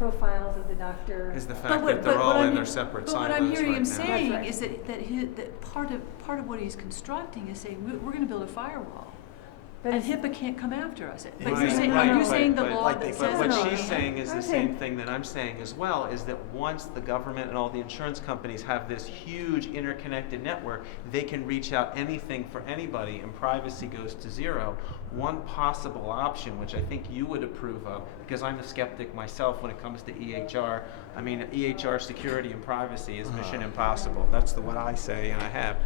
profiles of the doctor. Is the fact that they're all in their separate silos. But what I'm hearing him right now. saying That's right. is that part of what he's constructing is saying we're going to build a firewall. But And it's- HIPAA can't come after us. But Right, you're saying, right, are you but- saying the but- law like that they- But says what no. she's saying is the I'm same saying- thing that I'm saying as well, is that once the government and all the insurance companies have this huge interconnected network, they can reach out anything for anybody and privacy goes to zero. One possible option, which I think you would approve of, because I'm a skeptic myself when it comes to EHR, I mean, EHR security and privacy is mission impossible. That's what I say, and I have.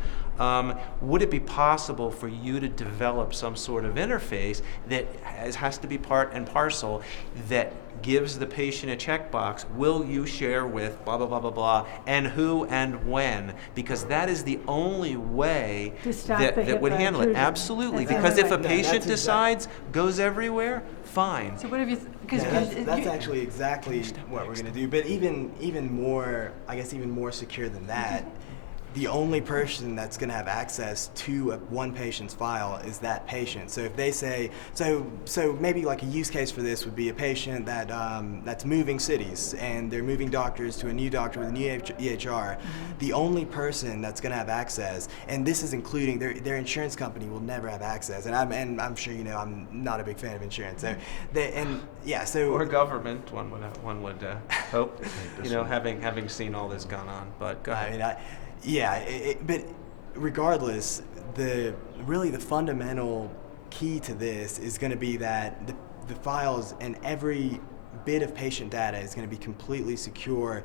Would it be possible for you to develop some sort of interface that has to be part and parcel that gives the patient a checkbox, will you share with blah, blah, blah, blah, blah, and who and when? Because that is the only way To stop that, the that would HIPAA handle it. intrusion. Absolutely. That's the Because only if a way. No, patient that's decides, goes everywhere, fine. So what have you? Because That's actually exactly what we're going to do. But even more, I guess, even more secure than that. The only person that's going to have access to one patient's file is that patient. So if they say, so maybe like a use case for this would be a patient that that's moving cities and they're moving doctors to a new doctor with a new EHR. The only person that's going to have access, and this is including their insurance company will never have access. And I'm sure you know I'm not a big fan of insurance. So Or government, one would hope, you know, having seen all this gone on. But go ahead. I mean, but regardless, the fundamental key to this is going to be that the files and every bit of patient data is going to be completely secure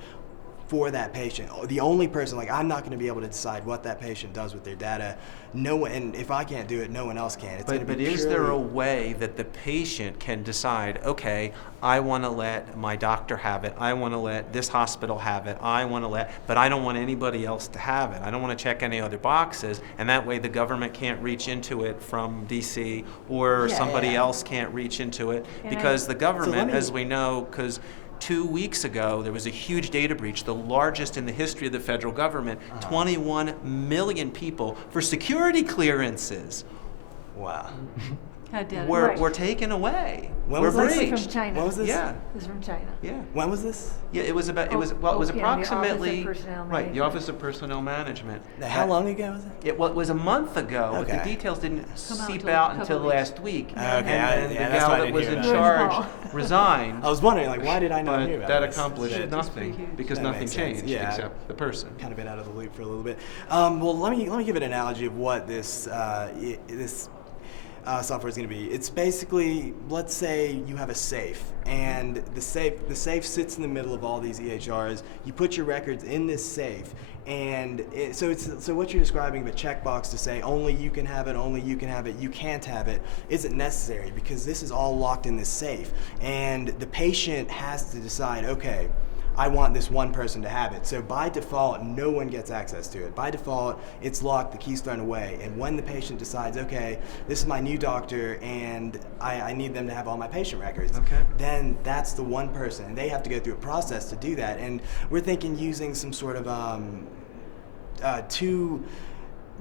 for that patient. The only person, like I'm not going to be able to decide what that patient does with their data. No one, and if I can't do it, no one else can. It's going to be But is there a way that the patient can decide, okay, I want to let my doctor have it, I want to let this hospital have it, but I don't want anybody else to have it. I don't want to check any other boxes, and that way the government can't reach into it from DC, or somebody else can't reach into it, because the government, as we know, because 2 weeks ago, there was a huge data breach, the largest in the history of the federal government. 21 million people for security clearances Wow. were taken away. When were was this? breached. This is from China. When was this? Yeah. This is from China. Yeah. When was this? Yeah, it was about. It was OPM, the Office of approximately Personnel right. The Management. Office of Personnel Management. How long ago was it? It was a month ago. But Okay. the details didn't Come out seep till a out couple until weeks. last week. Okay, And the that's gal why I that didn't was hear in about it. charge resigned. I was wondering, like, why did I not hear But about that this? accomplished Shit. nothing Pretty huge. because That nothing makes sense. changed Yeah. except the person. Kind of been out of the loop for a little bit. Well, let me give an analogy of what this software is going to be. It's basically, let's say you have a safe, and the safe sits in the middle of all these EHRs. You put your records in this safe, and so what you're describing, the checkbox to say only you can have it, you can't have it, isn't necessary, because this is all locked in this safe, and the patient has to decide, okay, I want this one person to have it. So by default, no one gets access to it. By default, it's locked, the key's thrown away. And when the patient decides, okay, this is my new doctor and I need them to have all my patient records, then that's the one person. And they have to go through a process to do that. And we're thinking using some sort of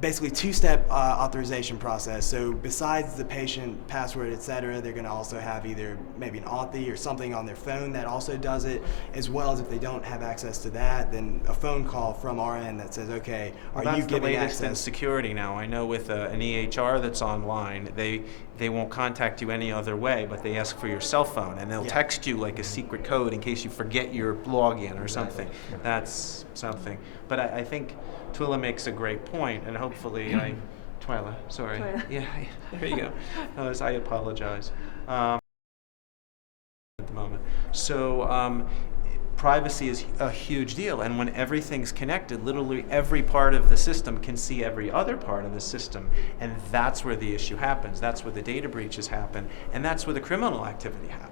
two-step authorization process. So besides the patient password, et cetera, they're going to also have either maybe an Authy or something on their phone that also does it, as well as if they don't have access to that, then a phone call from our end that says, okay, are you giving That's the latest in access? security now. I know with an EHR that's online, they won't contact you any other way, but they ask for your cell phone, and they'll text you like a secret code in case you forget your login or something. That's something. But I think Twila makes a great point, and hopefully Twyla, sorry. Twyla. Yeah, there you go. I apologize at the moment. So privacy is a huge deal, and when everything's connected, literally every part of the system can see every other part of the system, and that's where the issue happens. That's where the data breaches happen, and that's where the criminal activity happens.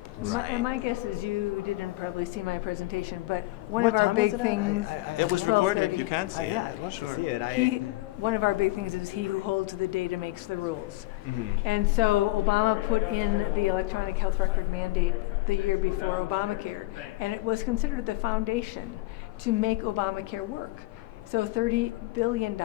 My guess is you didn't probably see my presentation, but one What of our time big was it at? thing. It was 12:30. recorded. You can see it. Yeah, I'd love Sure. to see it. One of our big things is he who holds the data makes the rules. Mhm. And so Obama put in the electronic health record mandate the year before Obamacare, and it was considered the foundation to make Obamacare work. So $30 billion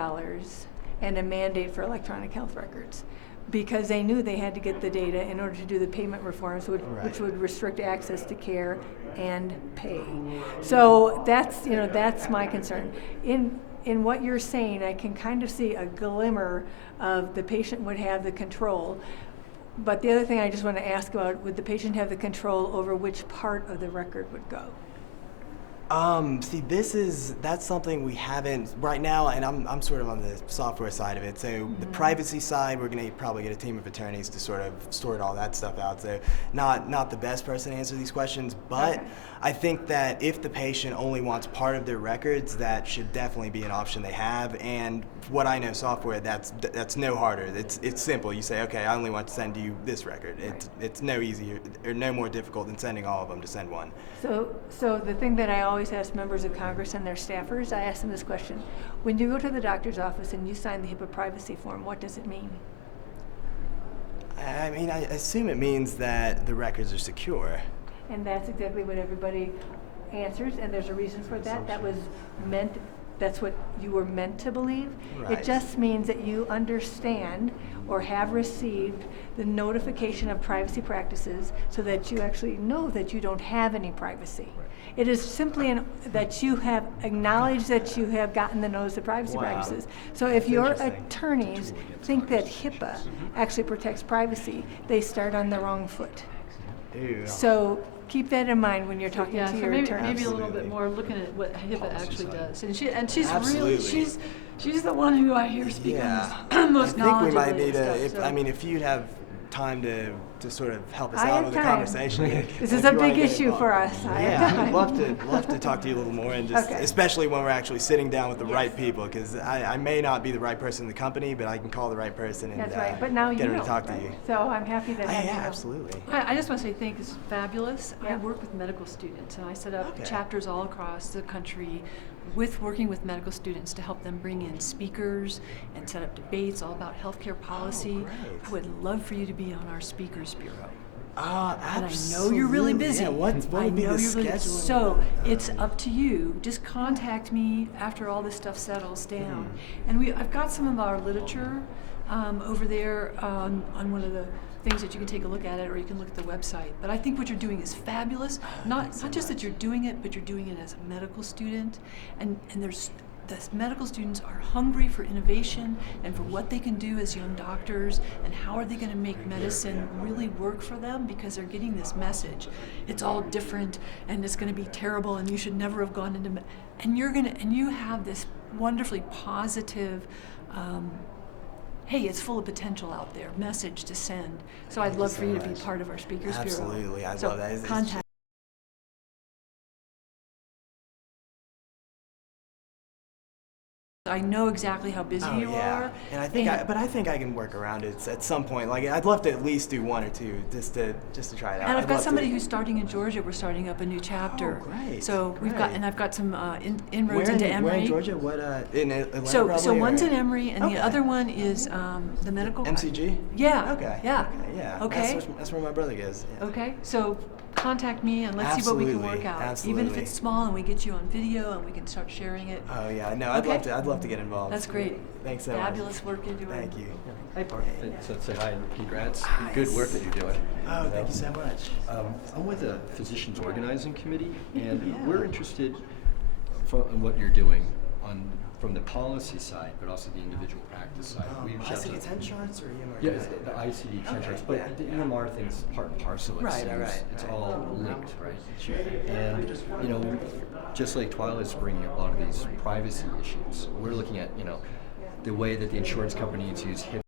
and a mandate for electronic health records, because they knew they had to get the data in order to do the payment reforms, which would restrict access to care and pay. So that's my concern. In what you're saying, I can kind of see a glimmer of the patient would have the control. But the other thing I just want to ask about, would the patient have the control over which part of the record would go? See, that's something we haven't right now, and I'm sort of on the software side of it. So the privacy side, we're going to probably get a team of attorneys to sort of sort all that stuff out. So not the best person to answer these questions, but Okay. I think that if the patient only wants part of their records, that should definitely be an option they have. And what I know, software, that's no harder. It's simple. You say, okay, I only want to send you this record. It's no easier or no more difficult than sending all of them to send one. So the thing that I always ask members of Congress and their staffers, I ask them this question: when you go to the doctor's office and you sign the HIPAA privacy form, what does it mean? I mean, I assume it means that the records are secure. And that's exactly what everybody answers, and there's a reason for that. That's what you were meant to believe. Right. It just means that you understand or have received the notification of privacy practices so that you actually know that you don't have any privacy. It is simply that you have acknowledged that you have gotten the notice of privacy Wow. practices. So if That's your interesting. attorneys think that HIPAA actually protects privacy, they start on the wrong foot. Ew. So keep that in mind when you're talking Yeah, to so your maybe attorney. a little bit Absolutely. more looking at what HIPAA actually does, and she's Absolutely. really she's the one who I hear speak Yeah. on this most I think we might knowledgeably need and stuff, so. if you'd have time to sort of help us I out have with the time. conversation. This if is a you wanna big get issue involved. for us. I have Yeah, time. I'd love to talk to you a little more, and just Okay. especially when we're actually sitting down with the Yes. right people, because I may not be the right person in the company, but I can call the right person and That's right, but now you get her know. to talk to right? you. So I'm happy that Yeah, you know. absolutely. I just want to say thank you. It's fabulous. I Yeah. work with medical students, and I set up Okay. chapters all across the country working with medical students to help them bring in speakers and set up debates all about healthcare policy. great. I would love for you to be on our speakers bureau. And I Absolutely. know you're really busy. Yeah, what I would be know the you're really schedule? busy. So it's up to you. Just contact me after all this stuff settles down. And I've got some of our literature over there on one of the things that you can take a look at it, or you can look at the website. But I think what you're doing is fabulous. Not just that you're doing it, but you're doing it as a medical student. And the medical students are hungry for innovation and for what they can do as young doctors, and how are they going to make medicine really work for them, because they're getting this message. It's all different and it's going to be terrible and you should never have gone into and you have this wonderfully positive hey, it's full of potential out there message to send. So I'd love for you to be part of our speakers bureau. Absolutely, I So love that. It's contact I know exactly how busy Oh you yeah, are. and I think I can work around it at some point. Like, I'd love to at least do one or two just to try it out. And I've I'd got love somebody to. who's starting in Georgia. We're starting up a new chapter. Oh, great, So we've got, great. and I've got some inroads Where into in, Emory. where in Georgia? What in Atlanta? So probably, one's or? in Emory, and Okay. the other one is the medical. MCG. Yeah. Okay. Yeah. Okay. Yeah. Okay. That's where my brother goes. Yeah. Okay. So contact me and let's see what we can work Absolutely, out. Even if absolutely. it's small and we get you on video and we can start sharing it. Oh yeah. No, I'd Okay. I'd love to get involved. That's great. Thanks so much. Fabulous work you're doing. Thank you. Hi, Park. So say hi and congrats. Good work that you're doing. Oh, thank you so much. I'm with the Physicians Organizing Committee, and we're interested in what you're doing from the policy side, but also the individual practice side. We reached out to- ICD-10 charts or EMR? Yeah, it's the ICD-10 charts, but yeah, the yeah. EMR thing's part and parcel. Right, right. It's all linked, right? And, just like Twilight's bringing up a lot of these privacy issues, we're looking at, the way that the insurance companies use HIPAA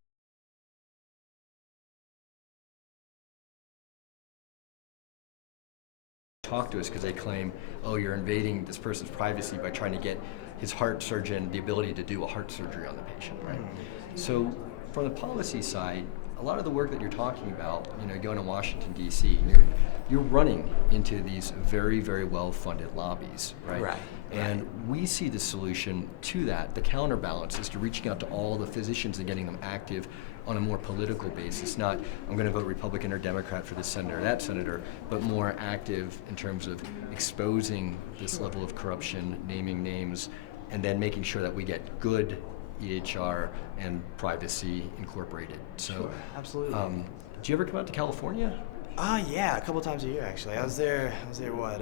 talk to us because they claim, oh, you're invading this person's privacy by trying to get his heart surgeon the ability to do a heart surgery on the patient, right? So from the policy side, a lot of the work that you're talking about, going to Washington, D.C., you're running into these very, very well-funded lobbies, right? Right. And we see the solution to that. The counterbalance is to reaching out to all the physicians and getting them active on a more political basis, not I'm going to vote Republican or Democrat for this senator or that senator, but more active in terms of exposing this level of corruption, naming names, and then making sure that we get good EHR and privacy incorporated. So, Sure, absolutely. do you ever come out to California? Yeah, a couple times a year actually. I was there what,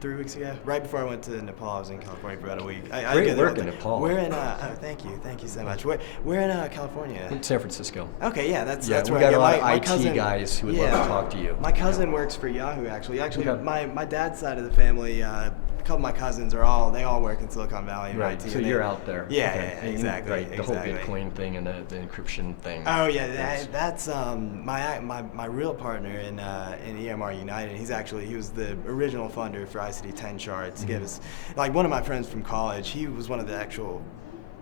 3 weeks ago? Right before I went to Nepal, I was in California for about a week. I Great go there work all in the- Nepal. We're in, thank you so much. We're in California. In San Francisco. Okay, yeah, that's Yeah, that's we where got I a lot get of my IT cousin, guys who would love to talk to you. My cousin works for Yahoo actually. Actually, Okay. my dad's side of the family, a couple of my cousins they all work in Silicon Valley. in Right, IT, so and you're out there. Yeah, Okay. yeah, And exactly. Right, the exactly. whole Bitcoin thing and the encryption thing. Oh yeah, that's my real partner in EMR United. He was the original funder for ICD-10 charts. Mm-hmm. Gave us, like, one of my friends from college. He was one of the actual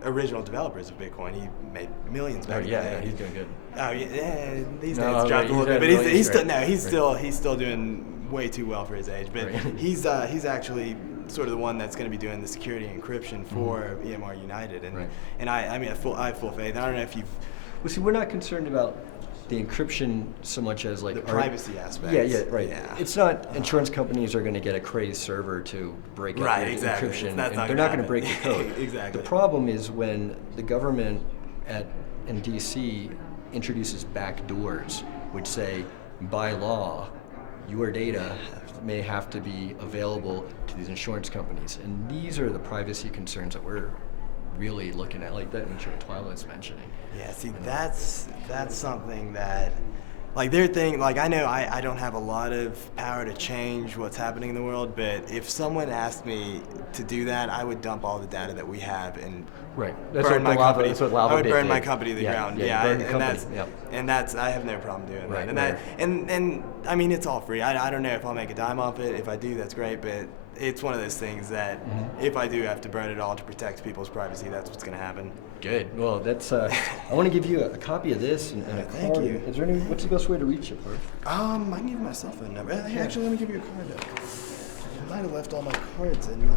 original developers of Bitcoin. He made millions back Oh, in the yeah, day. he's doing good. Oh yeah, these No, days right, dropped a little he's bit, but at he's still millions, right. he's still doing way too well for his age. But Right. he's actually sort of the one that's going to be doing the security encryption for EMR United, and Right. and I mean I have full faith. I don't know if you've Well, see, we're not concerned about the encryption so much as like the our- privacy aspects. Yeah, right. Yeah. It's not insurance companies are going to get a crazed server to break out Right, your exactly. encryption. That's and not they're gonna not going to break the happen. code. Exactly. The problem is when the government in DC introduces backdoors, which say, by law, your data may have to be available to these insurance companies. And these are the privacy concerns that we're really looking at, like that Twyla's mentioning. Yeah, see, that's something that, like, their thing, like, I know I don't have a lot of power to change what's happening in the world, but if someone asked me to do that, I would dump all the data that we have and Right. burn my company. That's what Lava I would Bit burn my did. company to the ground. Yeah, Yeah, you burn the and company. that's Yep. and that's I have no problem doing Right, that. right. And I mean, it's all free. I don't know if I'll make a dime off it. If I do, that's great, but it's one of those things that if I do have to burn it all to protect people's privacy, that's what's going to happen. Good. Well, that's. I want to give you a copy of this and a Thank card. you. Is there any? What's the best way to reach you, Bert? I can give you my cell phone number. Actually, let me give you a card. I might have left all my cards in my